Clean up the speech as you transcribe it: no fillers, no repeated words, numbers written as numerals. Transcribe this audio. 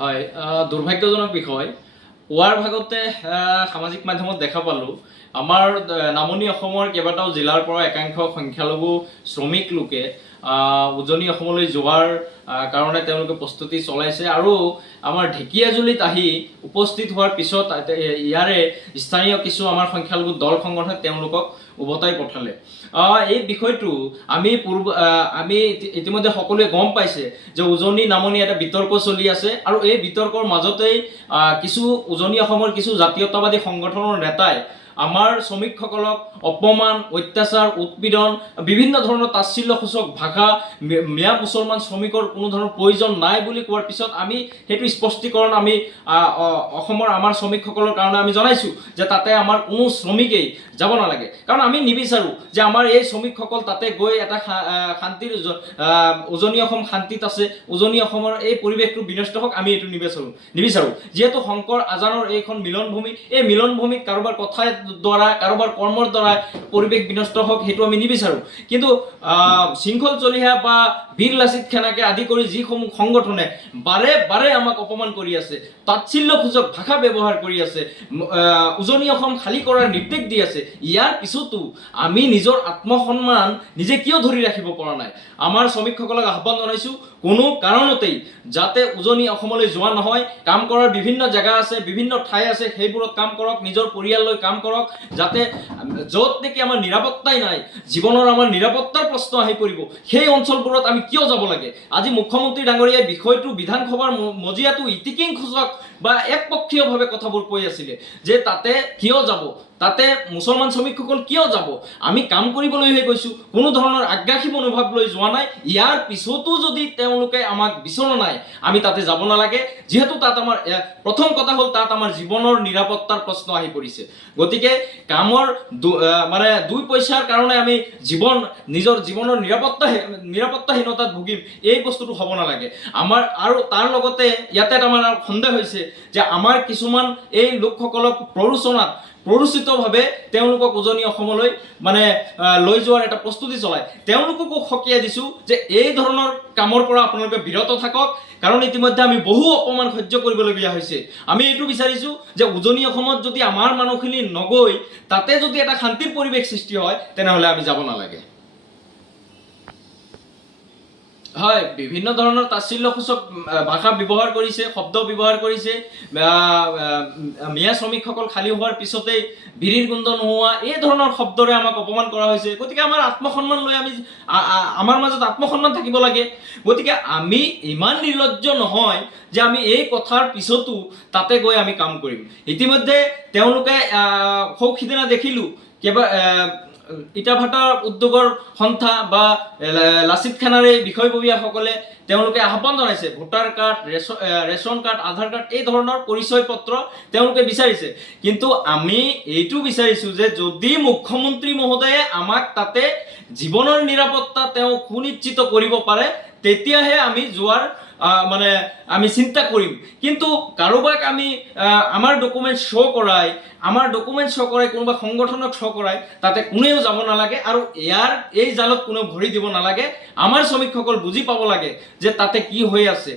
হয়, দুৰ্ভাগ্যজনক বিষয়। পুৱাৰ ভাগতে সামাজিক মাধ্যমত দেখা পালোঁ, আমাৰ নামনি অসমৰ কেইবাটাও জিলাৰ পৰা একাংশ সংখ্যালঘু শ্ৰমিক লোকে উজনি অসমলৈ যোৱাৰ কাৰণে তেওঁলোকে প্ৰস্তুতি চলাইছে আৰু আমাৰ ঢেকীয়াজুলিত আহি উপস্থিত হোৱাৰ পিছত ইয়াৰে স্থানীয় কিছু আমাৰ সংখ্যালঘু দল সংগঠনে তেওঁলোকক উভতাই পঠালে। এই বিষয়টো আমি ইতিমধ্যে সকলোৱে গম পাইছে যে উজনি নামনি এটা বিতৰ্ক চলি আছে আৰু এই বিতৰ্কৰ মাজতেই কিছু উজনি অসমৰ কিছু জাতীয়তাবাদী সংগঠনৰ নেতাই আমাৰ শ্ৰমিকসকলক অপমান, অত্যাচাৰ, উৎপীড়ন, বিভিন্ন ধৰণৰ তাচ্ছিল্যসূচক ভাষা, মিয়া মুছলমান শ্ৰমিকৰ কোনো ধৰণৰ প্ৰয়োজন নাই বুলি কোৱাৰ পিছত আমি সেইটো স্পষ্টীকৰণ আমি অসমৰ আমাৰ শ্ৰমিকসকলৰ কাৰণে আমি জনাইছোঁ যে তাতে আমাৰ কোনো শ্ৰমিকেই যাব নালাগে। কাৰণ আমি নিবিচাৰোঁ যে আমাৰ এই শ্ৰমিকসকল তাতে গৈ এটা শান্তিৰ উজনি অসম শান্তিত আছে, উজনি অসমৰ এই পৰিৱেশটো বিনষ্ট হওক, আমি এইটো নিবিচাৰোঁ। যিহেতু শংকৰ আজানৰ এইখন মিলনভূমি, এই মিলনভূমিত কাৰোবাৰ কথাৰ দ্বাৰা, কাৰোবাৰ কৰ্মৰ দ্বাৰা পৰিৱেশ বিনষ্ট হওক, সেইটো আমি নিবিচাৰোঁ। কিন্তু শৃংখল চলিহা বা বীৰ লাচিত খানাকে আদি কৰি যিসমূহ সংগঠনে বাৰে বাৰে আমাক অপমান কৰি আছে, তাচ্ছিল্যসূচক ভাষা ব্যৱহাৰ কৰি আছে, উজনি অসম খালী কৰাৰ নিৰ্দেশ দি আছে, ইয়াৰ পিছতো আমি নিজৰ আত্মসন্মান নিজে কিয় ধৰি ৰাখিব পৰা নাই? আমাৰ শ্ৰমিকসকলক আহ্বান জনাইছোঁ, কোনো কাৰণতেই যাতে উজনি অসমলৈ যোৱা নহয়। কাম কৰাৰ বিভিন্ন জেগা আছে, বিভিন্ন ঠাই আছে, সেইবোৰত কাম কৰক, নিজৰ পৰিয়াল লৈ কাম কৰক, যাতে য'ত নেকি আমাৰ নিৰাপত্তাই নাই, জীৱনৰ আমাৰ নিৰাপত্তাৰ প্ৰশ্ন আহি পৰিব, সেই অঞ্চলবোৰত আমি কিয় যাব লাগে? আজি মুখ্যমন্ত্ৰী ডাঙৰীয়াই বিষয়টো বিধানসভাৰ মজিয়াটো ইতিকিংসূচক বা একপক্ষীয়ভাৱে কথাবোৰ কৈ আছিলে যে তাতে কিয় যাব, তাতে মুছলমান শ্ৰমিকসকল কিয় যাব? আমি কাম কৰিবলৈহে গৈছোঁ, কোনো ধৰণৰ আগ্ৰাসী মনোভাৱ লৈ যোৱা নাই। ইয়াৰ পিছতো যদি তেওঁলোকে আমাক বিচৰা নাই, আমি তাতে যাব নালাগে। যিহেতু তাত আমাৰ প্ৰথম কথা হ'ল তাত আমাৰ জীৱনৰ নিৰাপত্তাৰ প্ৰশ্ন আহি পৰিছে। গতিকে কামৰ দুই পইচাৰ কাৰণে আমি নিজৰ জীৱনৰ নিৰাপত্তাহীনতাত ভুগিম, এই বস্তুটো হ'ব নালাগে আমাৰ। আৰু তাৰ লগতে ইয়াতে আমাৰ সন্দেহ হৈছে যে আমাৰ কিছুমান এই লোকসকলক প্ৰৰোচিতভাৱে তেওঁলোকক উজনি অসমলৈ লৈ যোৱাৰ এটা প্ৰস্তুতি চলায়। তেওঁলোককো সকীয়াই দিছোঁ যে এই ধৰণৰ কামৰ পৰা আপোনালোকে বিৰত থাকক, কাৰণ ইতিমধ্যে আমি বহু অপমান সহ্য কৰিবলগীয়া হৈছে। আমি এইটো বিচাৰিছোঁ যে উজনি অসমত যদি আমাৰ মানুহখিনি নগৈ তাতে যদি এটা শান্তিৰ পৰিৱেশ সৃষ্টি হয়, তেনেহ'লে আমি যাব নালাগে। হয়, বিভিন্ন ধৰণৰ তাচ্ছিল্যসূচক ভাষা ব্যৱহাৰ কৰিছে, শব্দ ব্যৱহাৰ কৰিছে। মিয়া শ্ৰমিকসকল খালী হোৱাৰ পিছতেই বিৰিৰ গোন্ধ নোহোৱা, এই ধৰণৰ শব্দৰে আমাক অপমান কৰা হৈছে। গতিকে আমাৰ আত্মসন্মান লৈ আমাৰ মাজত আত্মসন্মান থাকিব লাগে। গতিকে আমি ইমান নিৰ্লজ্জ নহয় যে আমি এই কথাৰ পিছতো তাতে গৈ আমি কাম কৰিম। ইতিমধ্যে তেওঁলোকে সিদিনা দেখিলোঁ ইটাভাটা উদ্যোগৰ সন্থা বা লাচিত খানাৰে বিষয়ববীয়াসকলে তেওঁলোকে আহ্বান জনাইছে, ভোটাৰ কাৰ্ড, ৰেচন কাৰ্ড, আধাৰ কাৰ্ড, এই ধৰণৰ পৰিচয় পত্ৰ তেওঁলোকে বিচাৰিছে। কিন্তু আমি এইটো বিচাৰিছোঁ যে যদি মুখ্যমন্ত্ৰী মহোদয়ে আমাক তাতে জীৱনৰ নিৰাপত্তা তেওঁ সুনিশ্চিত কৰিব পাৰে, তেতিয়াহে আমি যোৱাৰ আমি চিন্তা কৰিম। কিন্তু কাৰোবাক আমি আমাৰ ডকুমেণ্ট শ্ব' কৰাই কোনোবা সংগঠনক শ্ব' কৰাই তাতে কোনেও যাব নালাগে। আৰু এই জালত কোনেও ভৰি দিব নালাগে। আমাৰ শ্ৰমিকসকল বুজি পাব লাগে যে তাতে কি হৈ আছে।